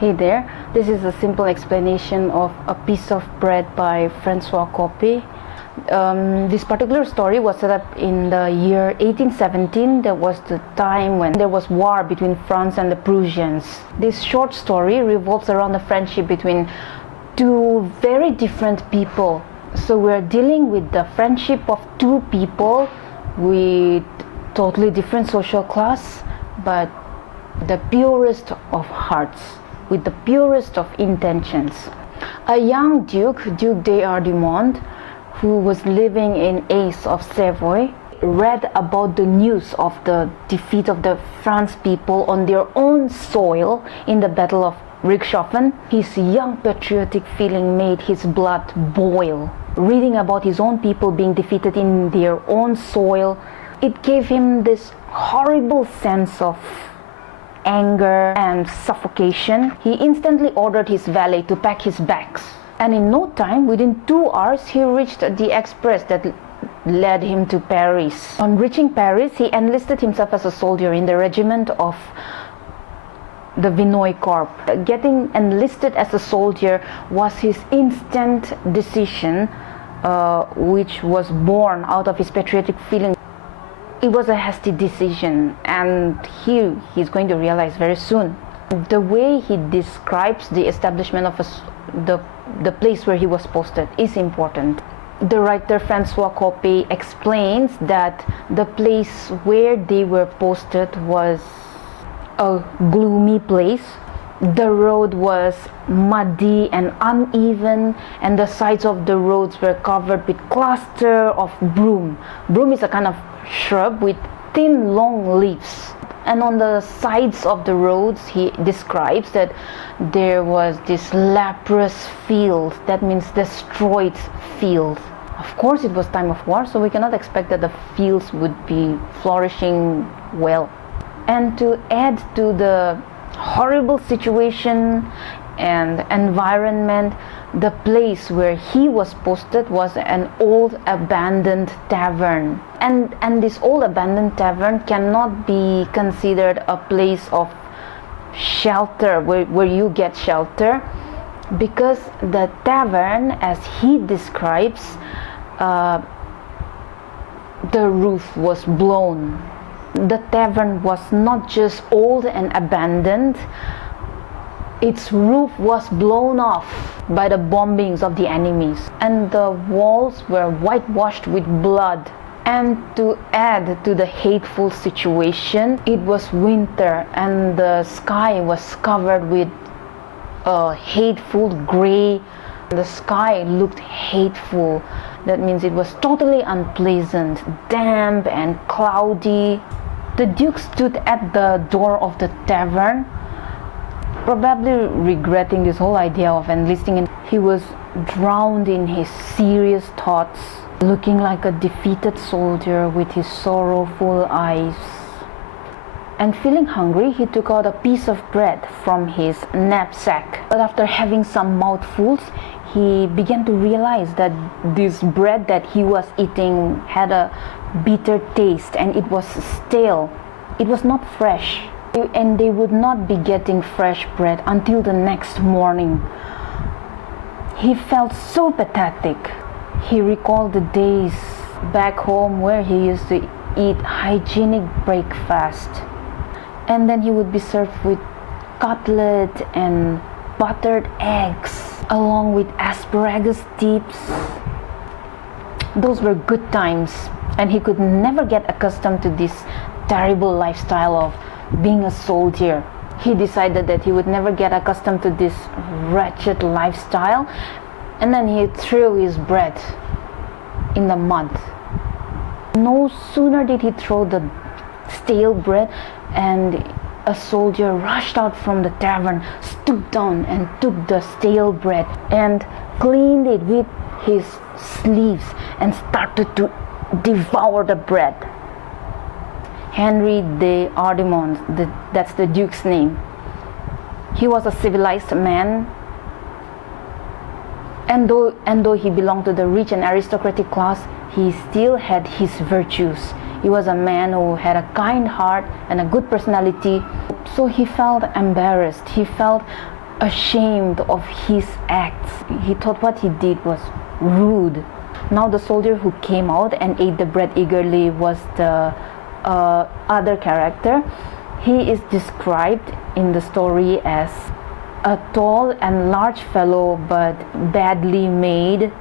Hey there, this is a simple explanation of A Piece of Bread by Francois coppee. This particular story was set up in the year 1817. That was the time when there was war between France and the Prussians. This short story revolves around the friendship between two very different people. So we're dealing with the friendship of two people with totally different social class, but the purest of hearts, with the purest of intentions. A young Duke d'Ardimont, who was living in Aix of Savoy, read about the news of the defeat of the France people on their own soil in the Battle of Reichshoffen. His young patriotic feeling made his blood boil. Reading about his own people being defeated in their own soil, it gave him this horrible sense of anger and suffocation. He instantly ordered his valet to pack his bags, and in no time, within 2 hours, he reached the express that led him to Paris. On reaching Paris, he enlisted himself as a soldier in the regiment of the Vinoy Corps. Getting enlisted as a soldier was his instant decision, which was born out of his patriotic feeling. It was a hasty decision, and he's going to realize very soon. The way he describes the establishment of the place where he was posted is important. The writer Francois coppee explains that the place where they were posted was a gloomy place. The road was muddy and uneven, and the sides of the roads were covered with cluster of broom. Broom is a kind of shrub with thin long leaves, and on the sides of the roads he describes that there was this leprous field, that means destroyed field. Of course it was time of war, so we cannot expect that the fields would be flourishing well. And to add to the horrible situation and environment, the place where he was posted was an old abandoned tavern, and this old abandoned tavern cannot be considered a place of shelter where you get shelter, because the tavern, as he describes, the roof was blown. The tavern was not just old and abandoned, its roof was blown off by the bombings of the enemies, and the walls were whitewashed with blood. And to add to the hateful situation, it was winter and the sky was covered with a hateful gray. The sky looked hateful. That means it was totally unpleasant, damp and cloudy. The Duke stood at the door of the tavern, probably regretting this whole idea of enlisting, and he was drowned in his serious thoughts, looking like a defeated soldier with his sorrowful eyes. And feeling hungry, he took out a piece of bread from his knapsack. But after having some mouthfuls, he began to realize that this bread that he was eating had a bitter taste, and it was stale. It was not fresh, and they would not be getting fresh bread until the next morning. He felt so pathetic. He recalled the days back home where he used to eat hygienic breakfast, and then he would be served with cutlet and buttered eggs along with asparagus tips. Those were good times, and he could never get accustomed to this terrible lifestyle of being a soldier. He decided that he would never get accustomed to this wretched lifestyle, and then he threw his bread in the mud. No sooner did he throw the stale bread, and a soldier rushed out from the tavern, stooped down and took the stale bread and cleaned it with his sleeves and started to devour the bread. Henry d'Ardimont, that's the Duke's name. He was a civilized man, and though he belonged to the rich and aristocratic class, he still had his virtues. He was a man who had a kind heart and a good personality. So he felt embarrassed. He felt ashamed of his acts. He thought what he did was rude. Now the soldier who came out and ate the bread eagerly was the other character. He is described in the story as a tall and large fellow, but badly made.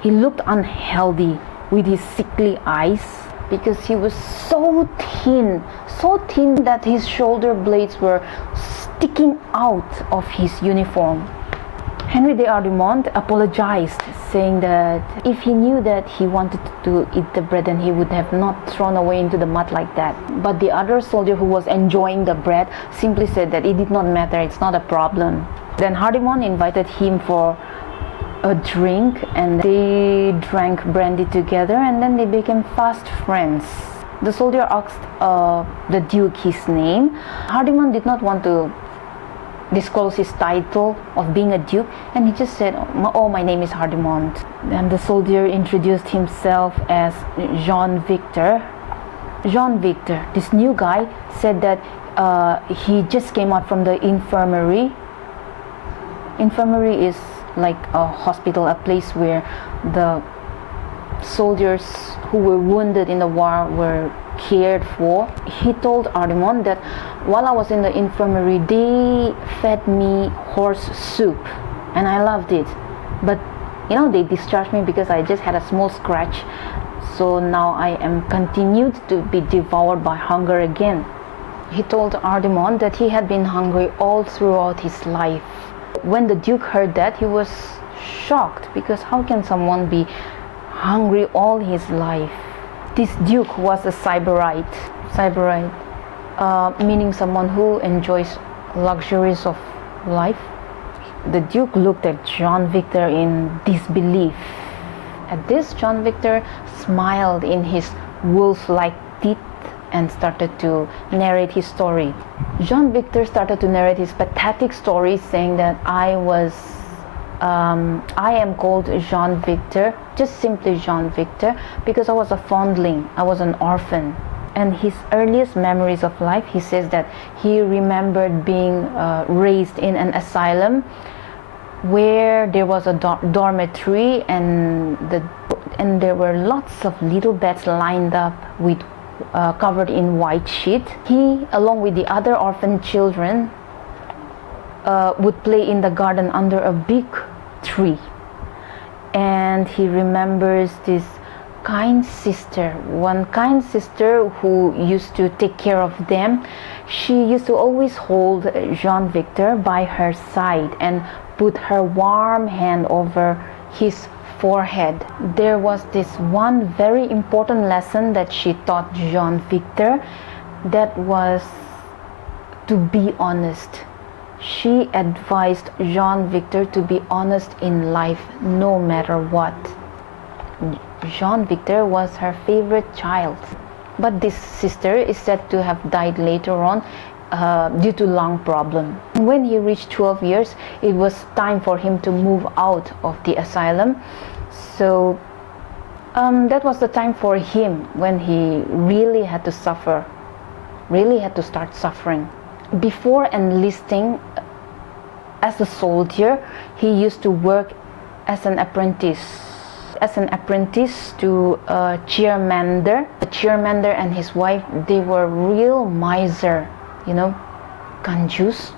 He looked unhealthy with his sickly eyes because he was so thin that his shoulder blades were sticking out of his uniform. Henry de Ardimont apologized, saying that if he knew that he wanted to eat the bread, then he would have not thrown away into the mud like that. But the other soldier who was enjoying the bread simply said that it did not matter, it's not a problem. Then Hardimont invited him for a drink, and they drank brandy together, and then they became fast friends. The soldier asked the Duke his name. Hardimont did not want to disclose his title of being a duke, and he just said, "Oh, my name is Hardimont." And the soldier introduced himself as Jean Victor. Jean Victor, this new guy, said that he just came out from the infirmary. Infirmary is like a hospital, a place where the soldiers who were wounded in the war were cared for. He told Hardimont that while I was in the infirmary, they fed me horse soup and I loved it, but they discharged me because I just had a small scratch, so now I am continued to be devoured by hunger again. He told Hardimont that he had been hungry all throughout his life. When the Duke heard that, he was shocked, because how can someone be hungry all his life? This Duke was a sybarite, meaning someone who enjoys luxuries of life. The Duke looked at Jean Victor in disbelief. At this, Jean Victor smiled in his wolf-like teeth and started to narrate his story. Jean Victor started to narrate his pathetic story, saying that I am called Jean Victor, just simply Jean Victor, because I was a foundling, I was an orphan. And his earliest memories of life, he says that he remembered being raised in an asylum where there was a dormitory, and there were lots of little beds lined up with covered in white sheet. He, along with the other orphan children, would play in the garden under a big tree. And he remembers this one kind sister who used to take care of them. She used to always hold Jean Victor by her side and put her warm hand over his forehead. There was this one very important lesson that she taught Jean Victor, that was to be honest. She advised Jean Victor to be honest in life, no matter what. Jean Victor was her favorite child, but this sister is said to have died later on due to lung problem. When he reached 12 years, it was time for him to move out of the asylum. So that was the time for him when he really had to suffer, really had to start suffering. Before enlisting as a soldier, he used to work as an apprentice to a chairmander. The chairmander and his wife, they were real miser, kanjus.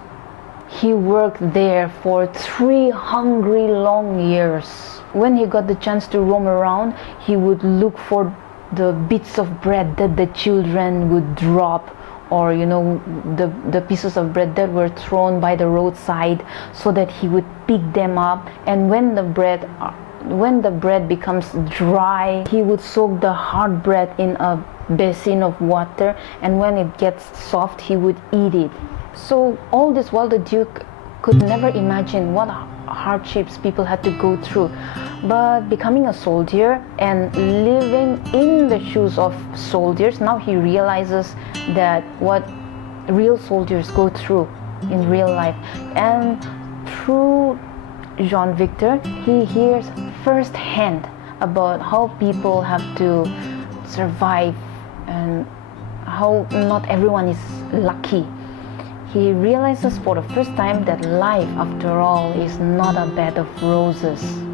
He worked there for 3 hungry long years. When he got the chance to roam around, he would look for the bits of bread that the children would drop, or the pieces of bread that were thrown by the roadside, so that he would pick them up. And when the bread becomes dry, he would soak the hard bread in a basin of water, and when it gets soft, he would eat it. So all this while, the Duke could never imagine what hardships people had to go through. But becoming a soldier and living in the shoes of soldiers, now he realizes that what real soldiers go through in real life. And through Jean Victor, he hears firsthand about how people have to survive and how not everyone is lucky. he realizes for the first time that life, after all, is not a bed of roses.